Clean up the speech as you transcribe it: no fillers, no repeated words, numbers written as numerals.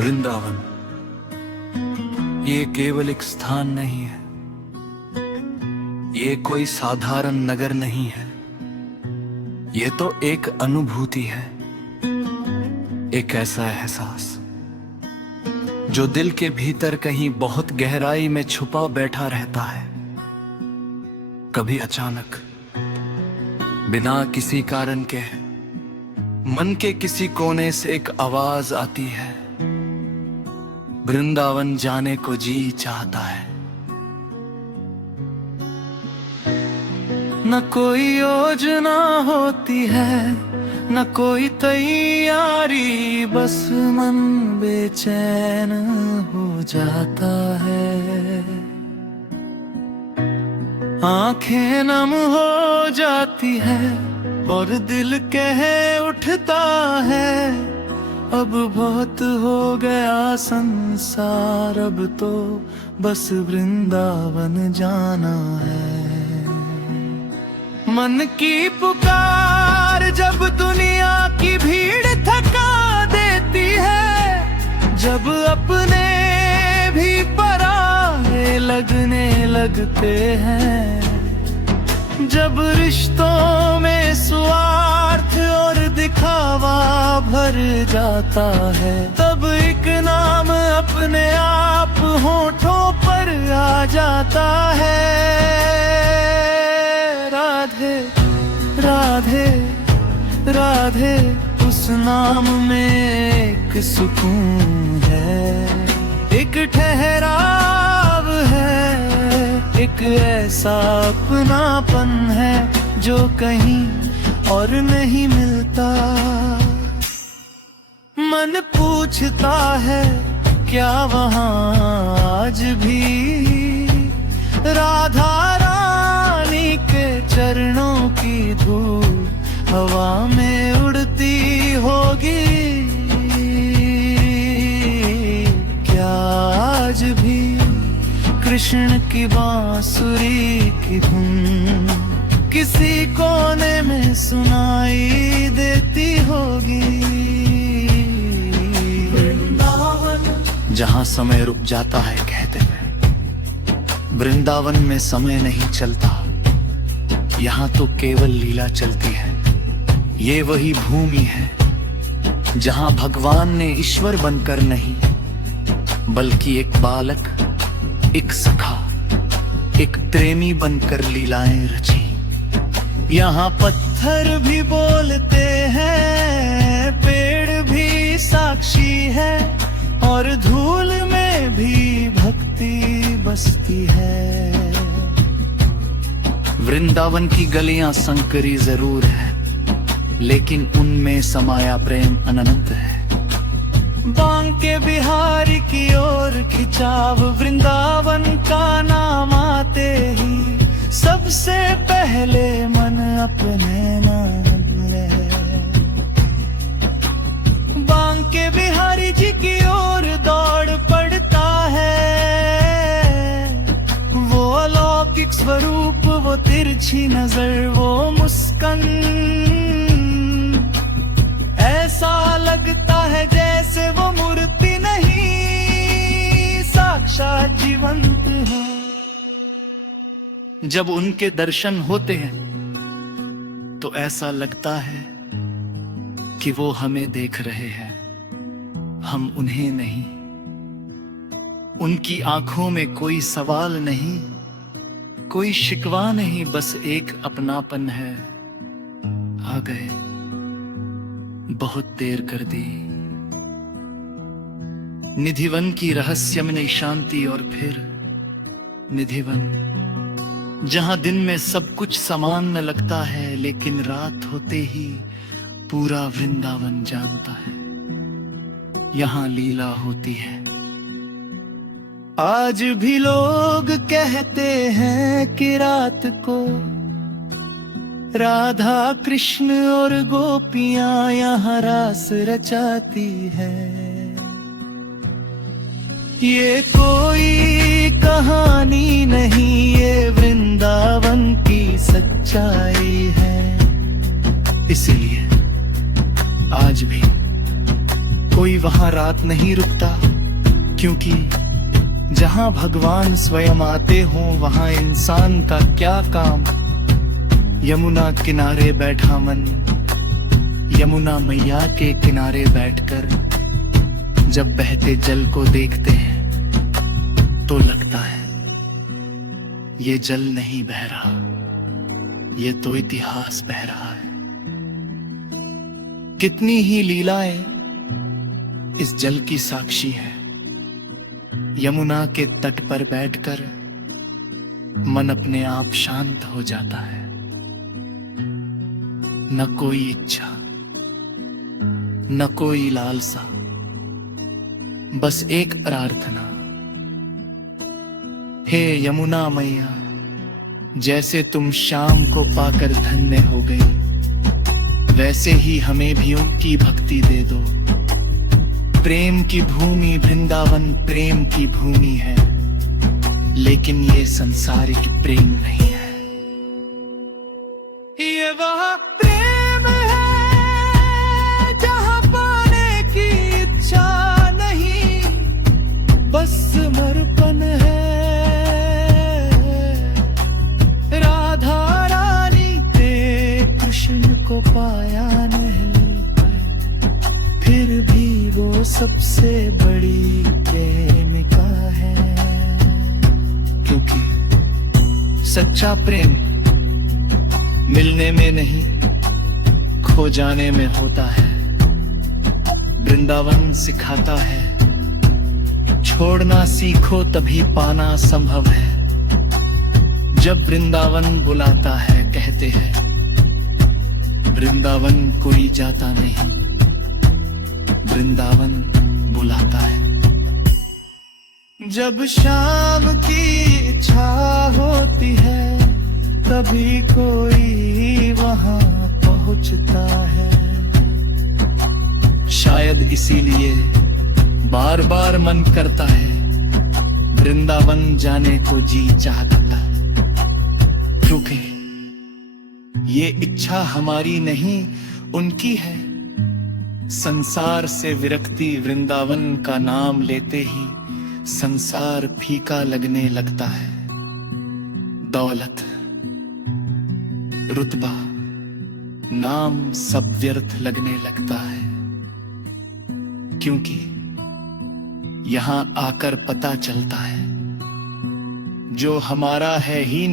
वृंदावन ये केवल एक स्थान नहीं है, ये कोई साधारण नगर नहीं है। ये तो एक अनुभूति है, एक ऐसा एहसास जो दिल के भीतर कहीं बहुत गहराई में छुपा बैठा रहता है। कभी अचानक बिना किसी कारण के मन के किसी कोने से एक आवाज आती है, वृंदावन जाने को जी चाहता है। न कोई योजना होती है, न कोई तैयारी, बस मन बेचैन हो जाता है। आंखें नम हो जाती है और दिल कह उठता है, अब बहुत हो गया संसार, अब तो बस वृंदावन जाना है। मन की पुकार जब दुनिया की भीड़ थका देती है, जब अपने भी पराये लगने लगते हैं, जब रिश्तों में स्वार्थ और दिखावा भर जाता है, तब एक नाम अपने आप होठों पर आ जाता है। राधे राधे राधे, उस नाम में एक सुकून है, एक ठहराव है, एक ऐसा अपनापन है जो कहीं और नहीं मिलता। मन पूछता है क्या वहाँ आज भी राधा रानी के चरणों की धूल हवा में उड़ती होगी, क्या आज भी कृष्ण की बांसुरी की धुन किसी कोने में सुनाई देती होगी। जहाँ समय रुक जाता है कहते हैं, वृंदावन में समय नहीं चलता, यहाँ तो केवल लीला चलती है। ये वही भूमि है जहाँ भगवान ने ईश्वर बनकर नहीं, बल्कि एक बालक, एक सखा, एक प्रेमी बनकर लीलाएं रची। यहाँ पत्थर भी बोलते हैं, पेड़ भी साक्षी है, और धूल में भी भक्ति बसती है। वृंदावन की गलियां संकरी जरूर है, लेकिन उनमें समाया प्रेम अनंत है। बांके बिहारी की ओर खिंचाव, वृंदावन का नाम आते ही सबसे पहले मन अपने नाम ले। बांके बिहारी जी की ओर दौड़ पड़ता है, वो अलौकिक स्वरूप, वो तिरछी नजर, वो मुस्कान, ऐसा लगता है जैसे वो मूर्ति नहीं साक्षात जीवंत है। जब उनके दर्शन होते हैं तो ऐसा लगता है कि वो हमें देख रहे हैं, हम उन्हें नहीं। उनकी आंखों में कोई सवाल नहीं, कोई शिकवा नहीं, बस एक अपनापन है। आ गए, बहुत देर कर दी। निधिवन की रहस्यमय शांति, और फिर निधिवन जहां दिन में सब कुछ समान न लगता है, लेकिन रात होते ही पूरा वृंदावन जानता है, यहाँ लीला होती है। आज भी लोग कहते हैं कि रात को राधा कृष्ण और गोपियां यहाँ रास रचाती है। ये कोई कहानी नहीं, ये वृंदावन की सच्चाई है। इसीलिए आज भी कोई वहां रात नहीं रुकता, क्योंकि जहां भगवान स्वयं आते हों वहां इंसान का क्या काम। यमुना किनारे बैठा मन, यमुना मैया के किनारे बैठकर जब बहते जल को देखते हैं तो लगता है ये जल नहीं बह रहा, ये तो इतिहास बह रहा है। कितनी ही लीलाएं इस जल की साक्षी है। यमुना के तट पर बैठकर मन अपने आप शांत हो जाता है। न कोई इच्छा, न कोई लालसा, बस एक प्रार्थना, हे यमुना मैया, जैसे तुम शाम को पाकर धन्य हो गई, वैसे ही हमें भी उनकी भक्ति दे दो। प्रेम की भूमि वृंदावन प्रेम की भूमि है, लेकिन ये संसारिक प्रेम नहीं है। ये वह प्रेम है जहां पाने की इच्छा नहीं, बस समर्पण है। राधा रानी ने कृष्ण को पाया नहीं, फिर भी वो सबसे बड़ी प्रेमिका है। क्योंकि सच्चा प्रेम मिलने में नहीं, खो जाने में होता है। वृंदावन सिखाता है, छोड़ना सीखो तभी पाना संभव है। जब वृंदावन बुलाता है कहते हैं, वृंदावन कोई जाता नहीं, वृंदावन बुलाता है। जब शाम की इच्छा होती है तभी कोई वहां पहुंचता है। शायद इसीलिए बार बार मन करता है, वृंदावन जाने को जी चाहता है। क्योंकि ये इच्छा हमारी नहीं उनकी है। संसार से विरक्ति वृंदावन का नाम लेते ही संसार फीका लगने लगता है। दौलत, रुतबा, नाम सब व्यर्थ लगने लगता है। क्योंकि यहां आकर पता चलता है जो हमारा है ही नहीं।